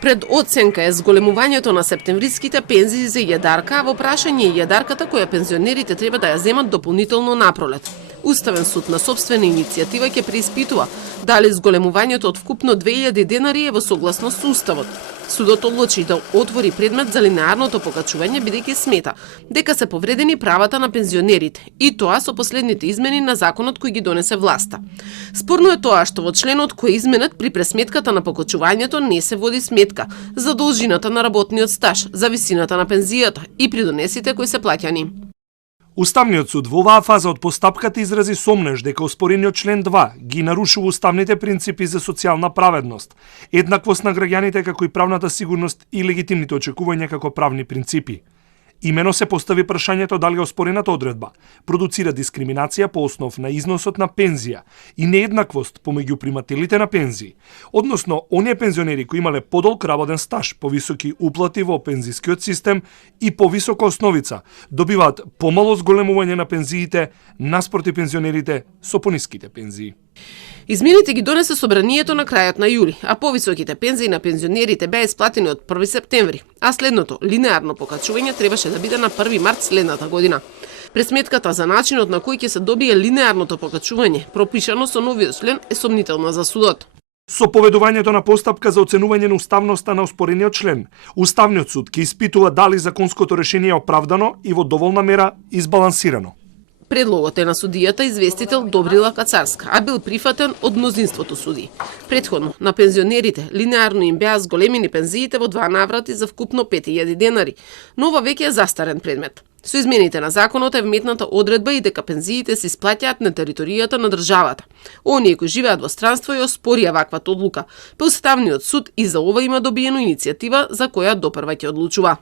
Пред оценка е зголемувањето на септемвриските пензии за јадарка, а во прашање е јадарката која пензионерите треба да ја земат дополнително напролет. Уставен суд на сопствена иницијатива ќе преиспитува дали зголемувањето од вкупно 2000 денари е во согласност со Уставот. Судот одлучи да отвори предмет за линеарното покачување бидејќи смета дека се повредени правата на пензионерите, и тоа со последните измени на законот кој ги донесе власта. Спорно е тоа што во членот кој изменет при пресметката на покачувањето не се води сметка за должината на работниот стаж, за висината на пензијата и придонесите кои се плаќани. Уставниот суд во оваа фаза од постапката изрази сомнеж дека оспорениот член 2 ги нарушува уставните принципи за социјална праведност, еднаквост на граѓаните како и правната сигурност и легитимните очекувања како правни принципи. Имено се постави прашањето дали оспорената одредба продуцира дискриминација по основ на износот на пензија и нееднаквост помеѓу примателите на пензии, односно оние пензионери кои имале подолг работен стаж, повисоки уплати во пензискиот систем и повисока основица, добиваат помало зголемување на пензиите наспроти пензионерите со пониските пензии. Измените ги донесе собранието на крајот на јули, а повисоките пензии на пензионерите беа исплатени од 1 септември, а следното линеарно покачување требаше да биде на 1 март следната година. Пресметката за начинот на кој ќе се добие линеарното покачување, пропишано со новиот член, е сомнителна за судот. Со поведувањето на постапка за оценување на уставноста на оспорениот член, Уставниот суд ќе испитува дали законското решение е оправдано и во доволна мера избалансирано. Предлогот е на судијата известител Добрила Кацарска, а бил прифатен од мнозинството суди. Предходно, на пензионерите линеарно им беа зголемени пензиите во 2 наврати за вкупно 5000 денари, но ова веќе е застарен предмет. Со измените на законот е вметната одредба и дека пензиите се исплаќаат на територијата на државата. Оние кои живеат во странство ја оспорија ваквата одлука, па Уставниот суд и за ова има добиено иницијатива за која допрва ќе одлучува.